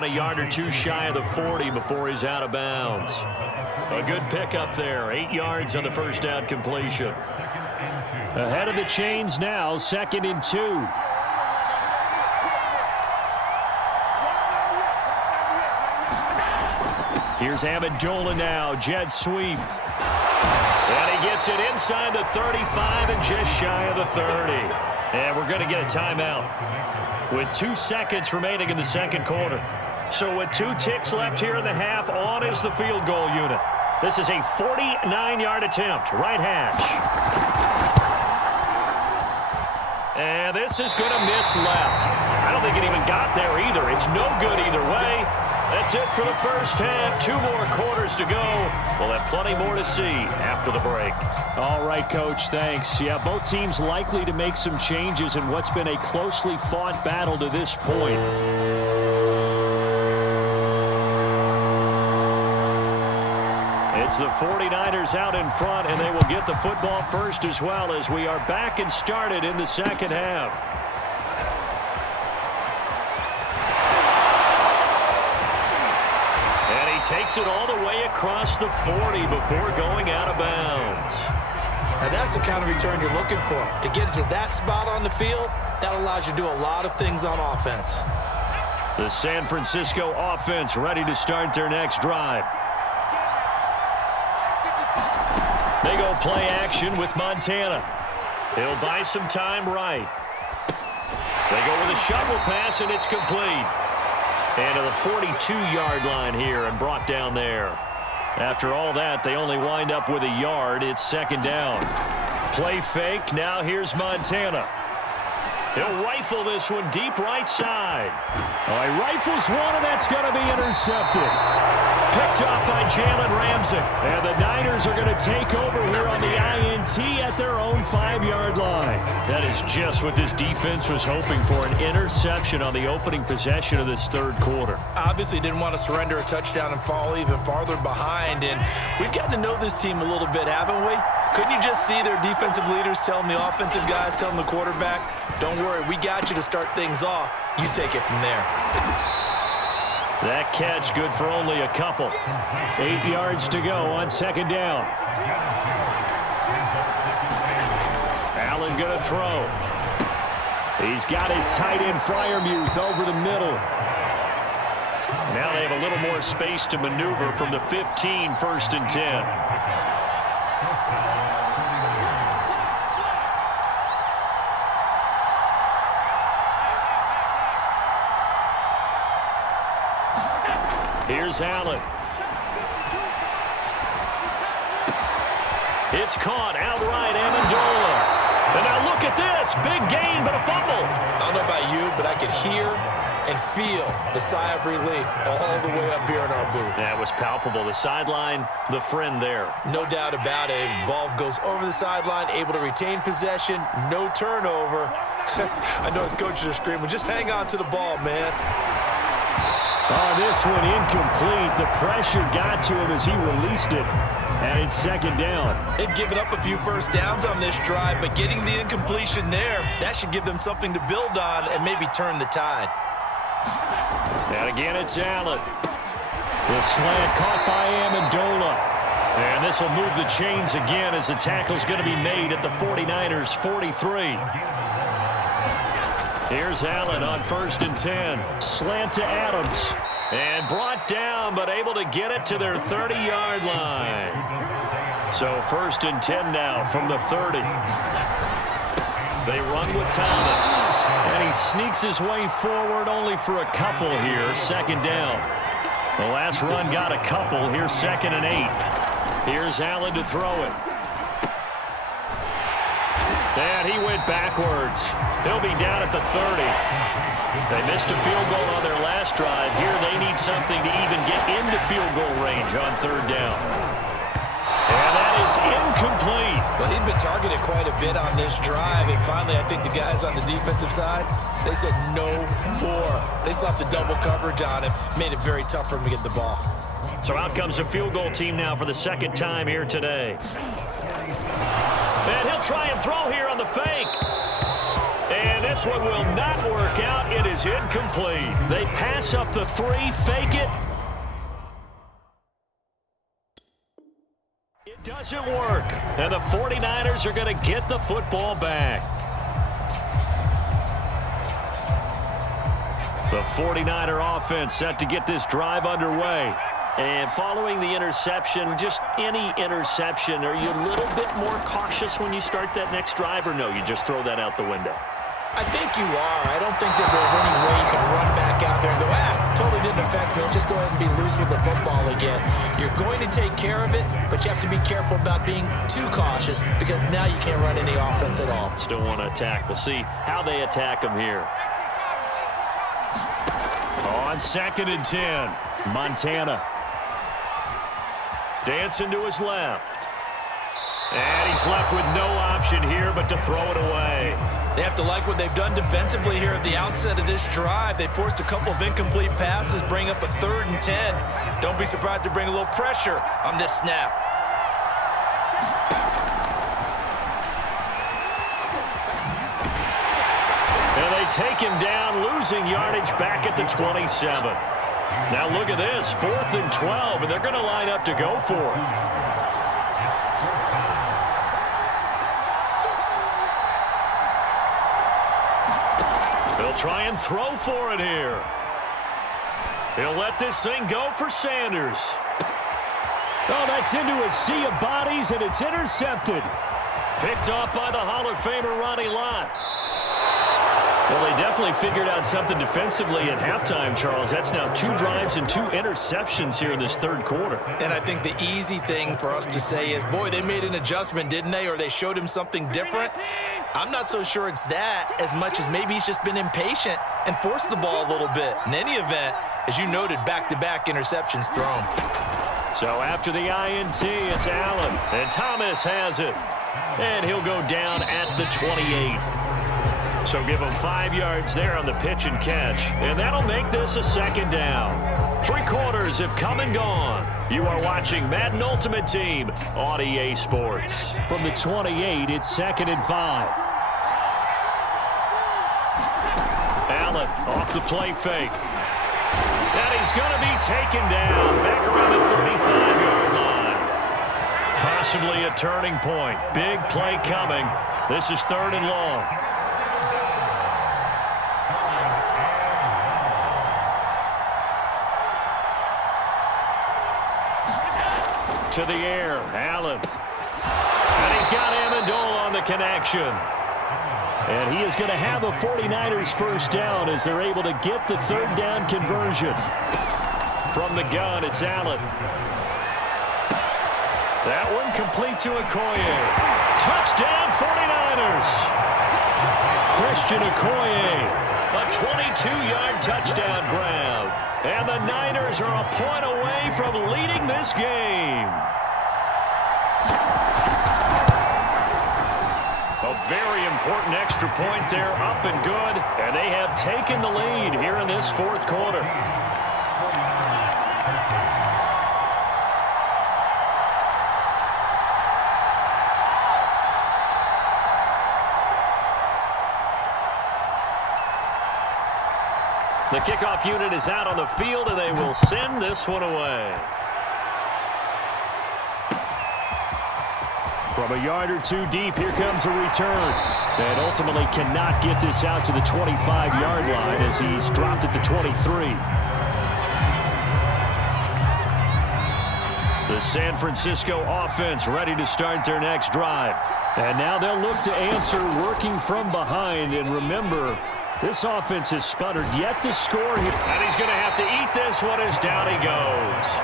A yard or two shy of the 40 before he's out of bounds. A good pickup there. 8 yards on the first down completion. Ahead of the chains now, 2nd and 2. Here's Amendola now. Jet sweep. And he gets it inside the 35 and just shy of the 30. And we're going to get a timeout with 2 seconds remaining in the second quarter. So with 2 ticks left here in the half, on is the field goal unit. This is a 49-yard attempt, right hash. And this is going to miss left. I don't think it even got there either. It's no good either way. That's it for the first half. 2 more quarters to go. We'll have plenty more to see after the break. All right, Coach, thanks. Yeah, both teams likely to make some changes in what's been a closely fought battle to this point. It's the 49ers out in front, and they will get the football first as well as we are back and started in the second half. And he takes it all the way across the 40 before going out of bounds. Now that's the kind of return you're looking for. To get to that spot on the field, that allows you to do a lot of things on offense. The San Francisco offense ready to start their next drive. They go play action with Montana. He'll buy some time right. They go with a shovel pass, and it's complete. And to the 42-yard line here and brought down there. After all that, they only wind up with a yard. It's second down. Play fake. Now here's Montana. He'll rifle this one deep right side. Oh, he rifles one, and that's going to be intercepted. Picked off by Jalen Ramsey. And the Niners are going to take over here on the INT at their own 5-yard line. That is just what this defense was hoping for, an interception on the opening possession of this third quarter. Obviously didn't want to surrender a touchdown and fall even farther behind. And we've gotten to know this team a little bit, haven't we? Couldn't you just see their defensive leaders telling the offensive guys, telling the quarterback, don't worry, we got you to start things off. You take it from there. That catch good for only a couple. 8 yards to go on second down. Allen going to throw. He's got his tight end Freiermuth over the middle. Now they have a little more space to maneuver from the 15, 1st and 10. Here's Allen. It's caught outright, Amendola. And now look at this. Big gain, but a fumble. I don't know about you, but I could hear and feel the sigh of relief all the way up here in our booth. That was palpable. The sideline, the friend there. No doubt about it. Ball goes over the sideline, able to retain possession, no turnover. I know his coaches are screaming, just hang on to the ball, man. Oh, this one incomplete. The pressure got to him as he released it. And it's second down. They've given up a few first downs on this drive, but getting the incompletion there, that should give them something to build on and maybe turn the tide. And again, it's Allen. The slant caught by Amendola. And this will move the chains again as the tackle's going to be made at the 49ers' 43. Here's Allen on 1st and 10. Slant to Adams. And brought down, but able to get it to their 30-yard line. So 1st and 10 now from the 30. They run with Thomas. And he sneaks his way forward only for a couple here. Second down. The last run got a couple. Here's 2nd and 8. Here's Allen to throw it. And he went backwards. He'll be down at the 30. They missed a field goal on their last drive. Here they need something to even get into field goal range on 3rd down. And that is incomplete. Well, he'd been targeted quite a bit on this drive, and finally I think the guys on the defensive side, they said no more. They slapped the double coverage on him, made it very tough for him to get the ball. So out comes a field goal team now for the 2nd time here today. And he'll try and throw here on the fake. And this one will not work out. It is incomplete. They pass up the 3, fake it. It doesn't work. And the 49ers are going to get the football back. The 49er offense set to get this drive underway. And following the interception, just any interception, are you a little bit more cautious when you start that next drive, or no, you just throw that out the window? I think you are. I don't think that there's any way you can run back out there and go, totally didn't affect me. Let's just go ahead and be loose with the football again. You're going to take care of it, but you have to be careful about being too cautious because now you can't run any offense at all. Still want to attack. We'll see how they attack them here. On 2nd and 10, Montana. Dancing to his left. And he's left with no option here but to throw it away. They have to like what they've done defensively here at the outset of this drive. They forced a couple of incomplete passes, bring up a 3rd and 10. Don't be surprised to bring a little pressure on this snap. And they take him down, losing yardage back at the 27. Now look at this, 4th and 12, and they're going to line up to go for it. They'll try and throw for it here. He'll let this thing go for Sanders. Oh, that's into a sea of bodies, and it's intercepted. Picked off by the Hall of Famer Ronnie Lott. Well, they definitely figured out something defensively at halftime, Charles. That's now 2 drives and 2 interceptions here in this 3rd quarter. And I think the easy thing for us to say is, boy, they made an adjustment, didn't they? Or they showed him something different. I'm not so sure it's that as much as maybe he's just been impatient and forced the ball a little bit. In any event, as you noted, back-to-back interceptions thrown. So after the INT, it's Allen. And Thomas has it. And he'll go down at the 28. So give him 5 yards there on the pitch and catch. And that'll make this a 2nd down. 3 quarters have come and gone. You are watching Madden Ultimate Team on EA Sports. From the 28, it's 2nd and 5. Allen off the play fake. And he's going to be taken down back around the 35-yard line. Possibly a turning point. Big play coming. This is 3rd and long. To the air, Allen. And he's got Amendola on the connection. And he is going to have a 49ers 1st down as they're able to get the 3rd down conversion. From the gun, it's Allen. That one complete to Okoye. Touchdown 49ers. Christian Okoye, a 22-yard touchdown grab. And the Niners are a point away from leading this game. A very important extra point there, up and good. And they have taken the lead here in this 4th quarter. The kickoff unit is out on the field, and they will send this one away. From a yard or 2 deep, here comes a return. And ultimately cannot get this out to the 25-yard line as he's dropped at the 23. The San Francisco offense ready to start their next drive. And now they'll look to answer working from behind. And remember, this offense has sputtered yet to score here. And he's going to have to eat this one as down he goes.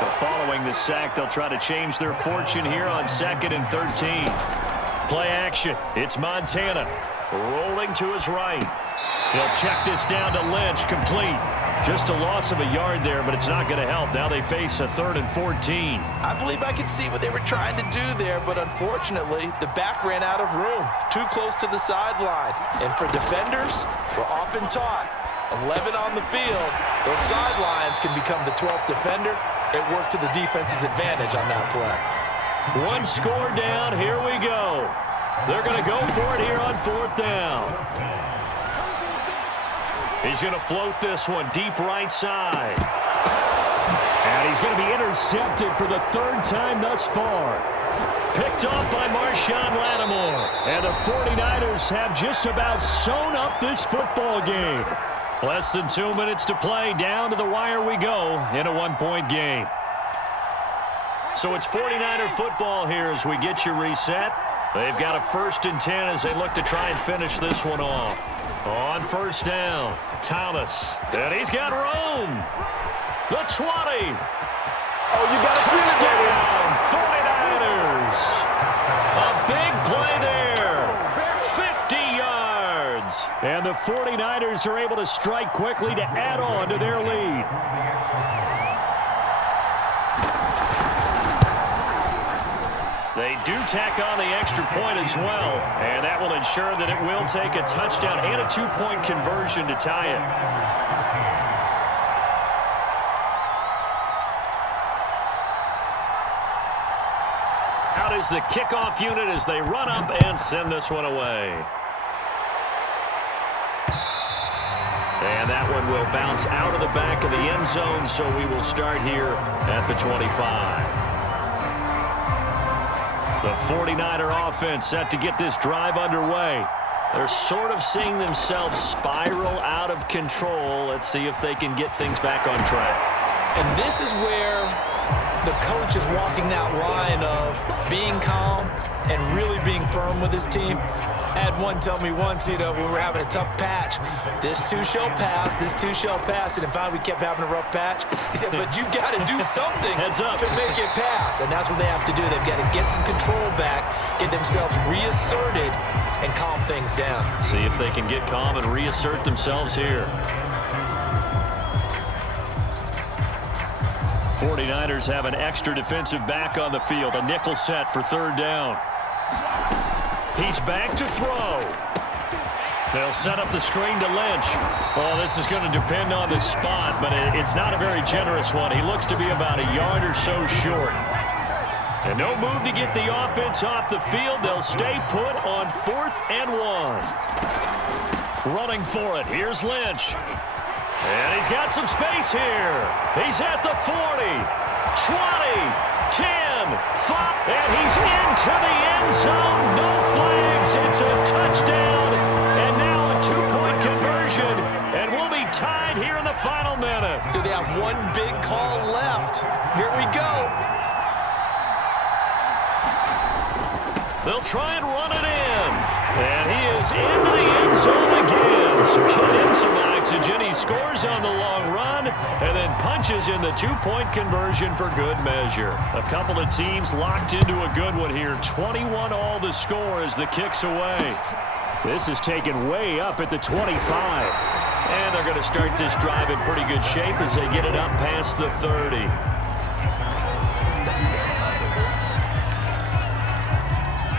But following the sack, they'll try to change their fortune here on 2nd and 13. Play action. It's Montana rolling to his right. He'll check this down to Lynch, complete. Just a loss of a yard there, but it's not going to help. Now they face a 3rd and 14. I believe I could see what they were trying to do there, but unfortunately, the back ran out of room. Too close to the sideline. And for defenders, we're often taught, 11 on the field, those sidelines can become the 12th defender. It worked to the defense's advantage on that play. One score down, here we go. They're going to go for it here on 4th down. He's going to float this one deep right side. And he's going to be intercepted for the 3rd time thus far. Picked off by Marshawn Lattimore. And the 49ers have just about sewn up this football game. Less than 2 minutes to play. Down to the wire we go in a 1-point game. So it's 49er football here as we get you reset. They've got a 1st and 10 as they look to try and finish this one off. On 1st down, Thomas. And he's got room. The 20. Oh, you got to touchdown, 49ers. A big play there. 50 yards. And the 49ers are able to strike quickly to add on to their lead. They do tack on the extra point as well, and that will ensure that it will take a touchdown and a 2-point conversion to tie it. Out is the kickoff unit as they run up and send this one away. And that one will bounce out of the back of the end zone, so we will start here at the 25. The 49er offense set to get this drive underway. They're sort of seeing themselves spiral out of control. Let's see if they can get things back on track. And this is where the coach is walking that line of being calm and really being firm with his team. I had one tell me once, when we were having a tough patch, this too shall pass, this too shall pass. And finally we kept having a rough patch. He said, but you got to do something to make it pass. And that's what they have to do. They've got to get some control back, get themselves reasserted, and calm things down. See if they can get calm and reassert themselves here. 49ers have an extra defensive back on the field. A nickel set for 3rd down. He's back to throw. They'll set up the screen to Lynch. Oh, this is going to depend on the spot, but it's not a very generous one. He looks to be about a yard or so short. And no move to get the offense off the field. They'll stay put on 4th and 1. Running for it. Here's Lynch. And he's got some space here. He's at the 40, 20, 10, 5, and he's into the end zone. No flags. It's a touchdown. And now a 2-point conversion. And we'll be tied here in the final minute. Do they have one big call left? Here we go. They'll try and run it in. And he is into the end zone again. So get him some oxygen. He scores on the long run and then punches in the 2-point conversion for good measure. A couple of teams locked into a good one here. 21 all the score as the kick's away. This is taken way up at the 25. And they're going to start this drive in pretty good shape as they get it up past the 30.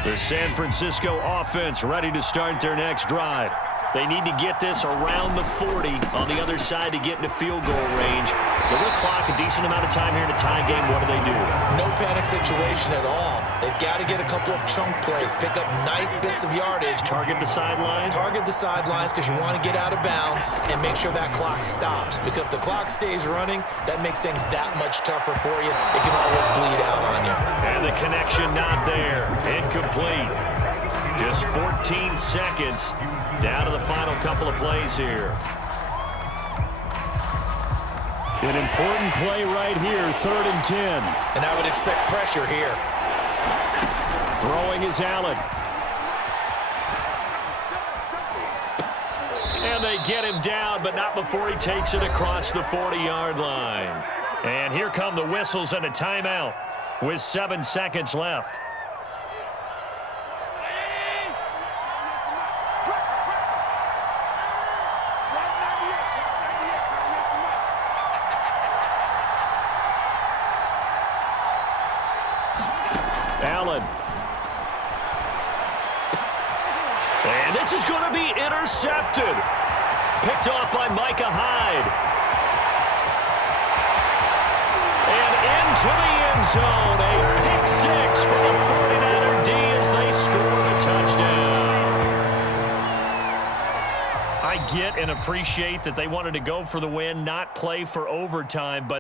The San Francisco offense ready to start their next drive. They need to get this around the 40 on the other side to get into field goal range. The little clock, a decent amount of time here in a tie game. What do? No panic situation at all. They've got to get a couple of chunk plays, pick up nice bits of yardage. Target the sidelines? Target the sidelines because you want to get out of bounds and make sure that clock stops. Because if the clock stays running, that makes things that much tougher for you. It can always bleed out on you. And the connection not there. Incomplete. Just 14 seconds down to the final couple of plays here. An important play right here, 3rd and 10. And I would expect pressure here. Throwing is Allen. And they get him down, but not before he takes it across the 40-yard line. And here come the whistles and a timeout with 7 seconds left. Allen. And this is going to be intercepted. Picked off by Micah Hyde. And into the end zone. A pick six for the 49er D as they score to touchdown. I get and appreciate that they wanted to go for the win, not play for overtime, but